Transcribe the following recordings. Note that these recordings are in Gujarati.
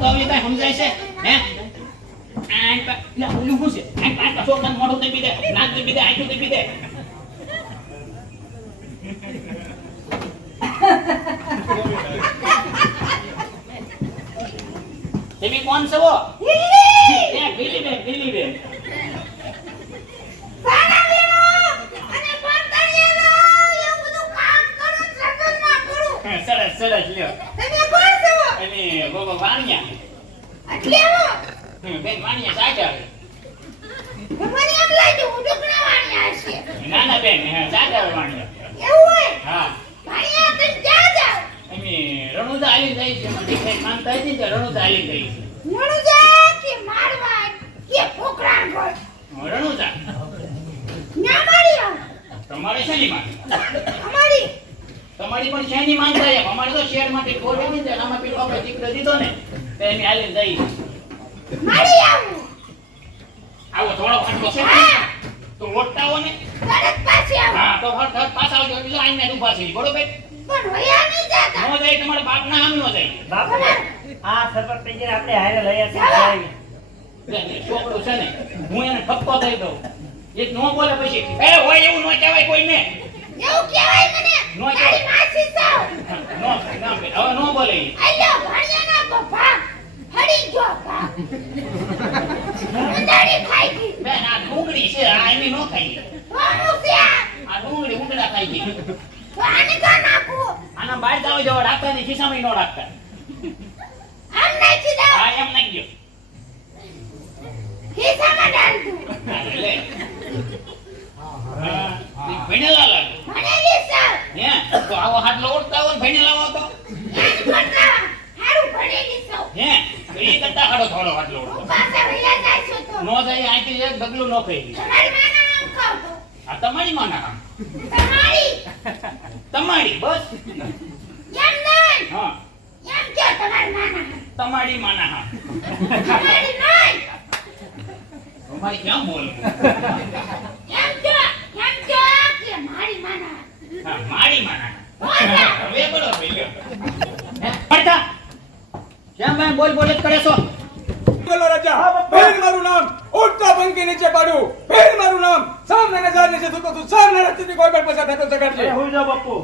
તો હવે કાંઈ સમજાય છે? હે? ઓલું શું છે? આંખ પા- આંખ પા છોકરાને મોઢું દબી દે નાક દબી દે આંખું દબી દે તમે કોણ છો? એ ભીલી બેન બેન હા, સરસ સરસ લ્યો અને ગોગો વાણિયા હમ, બેન વાણિયા સાચા ના ના બેન હા, સાચા વાણિયા હા અમે રણુજા આવી ગઈ છે મને દેખાય માનતા હતી કે રણુજા આવી ગઈ છે. રણુજા તમારે શેની માન તમારી પણ શેની માનતા એમ અમારે તો શેર માટે ખોટ આવી જાય આમાં પેલો આપણે દીકરો દીધો ને તો એની હાલી દઈ. મારી આવું. આવો થોડો ખાટલો છે. તો ઓટતા પાછી આવો. હા તો ફટ ફટ પાછા આવજો. બીજો આઈને ઊભા છે જાતા. નો જાય તમારા બાપના આમ નો જાય. બાપુ આ સરપંચ થઈ આપણે હારે લઈ આવી લે, છે ને હું એને ઠપકો થઈ દઉં. એક નો બોલે પછી એ હોય એવું નો કહેવાય કોઈને. એવું કહેવાય મને નો તારી માસી સાવ નો ના બે, હવે નો બોલે ઈ. આલ્યો ભણ્યાના ભાગ હળી ગયો ખાઈ ગઈ બેન આ ડુંગળી છે આ એની નો ખાઈ કોનું છે આ? આ ડુંગળી ઉંગડા ખાઈ ગઈ. આને કા નાખું આના બહાર જાવ જવા રાખતા ની ખિસ્સામાં નો રાખતા. આમ નાખી દઉં હા એમ નાખી દો ખિસ્સામાં ડાલતું હા, લે ભણેલા લાગે. ભણેલી સર. હે? તો આવો હાથ ઓળખતા હોય ને ભણેલા તો એમ કરતા હારું ભણેલી સાવ હે તો હાડો થોડો તો. નો જાય આઈથી એક ડગલું નો ખાઈ આ તમારી માના કામ તમારી? તમારી બસ. એમ નહીં. હા. એમ કે તમારી માના તમારી માના હા તમારી નહીં. તમારી ક્યાં બોલવું? એમ કે એમ કે કે મારી માના હા મારી હવે પડતા. શ્યામ બોલ બોલ જ કરે છો. બોલો રાજા ફેર મારું નામ ઉઠતા પંખી નીચે પાડ્યું. ફેર મારું નામ સામને નજર નીચે થતો તું સામને રસ્તેથી કોઈ પણ પૈસા થતો જગાડજે હોય જા બાપુ.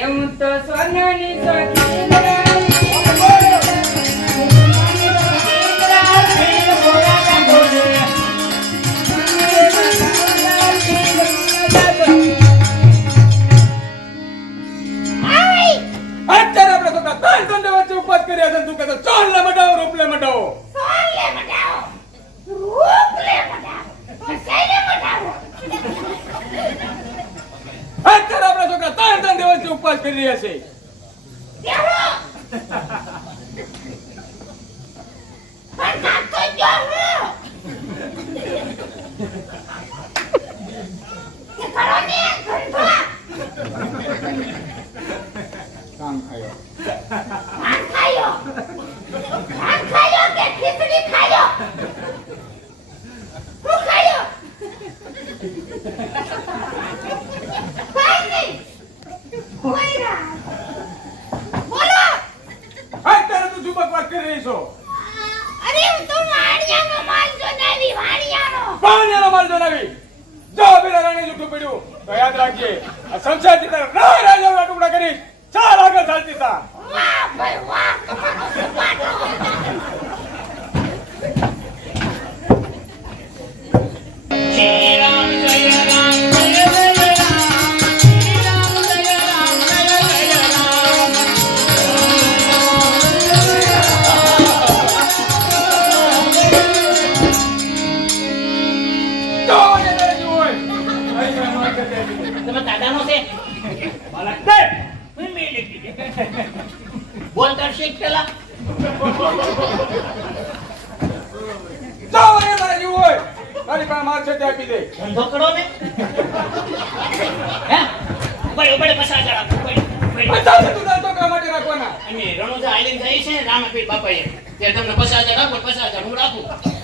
એવું તો સોનાની સગી તું કહેતો ચાલ લે મટાવો રોપલે મટાવો સોલ લે મટાવો રૂપ લે મટાવો લે મટાવો અત્યારે આપણે છોકરા ત્રણ ત્રણ દિવસથી ઉપવાસ કરી રહ્યા છે. કામ ખાયો ખાયો. ભાન ખાયો કે ખીચડી ખાયો? હું ખાયો? નહીં. કોઈરા બોલો. અત્યારે તું શું બકવાસ કરી રહી છો. અરે હું તો વાણિયાનો માલ જોનાવી વાણિયાનો. પાણીનો માલ જણાવી જો પેલા રાણી જૂઠું પડ્યું તો યાદ રાખજે આ સંસારથી તારા ના રાજાઓના બોલ કર શીખ પેલા. જો અહીંયા તારે હોય. તારી પાસે માર છે આપી દે. ધંધો કરો ને. હે? બડે બડે પસાર જરા તું માટે રાખવાના. અને રણુજા આઈલેન્ડ જઈએ છે રામાપીર બાપાએ. ત્યાં તમને રાખો હજાર હું પચાસ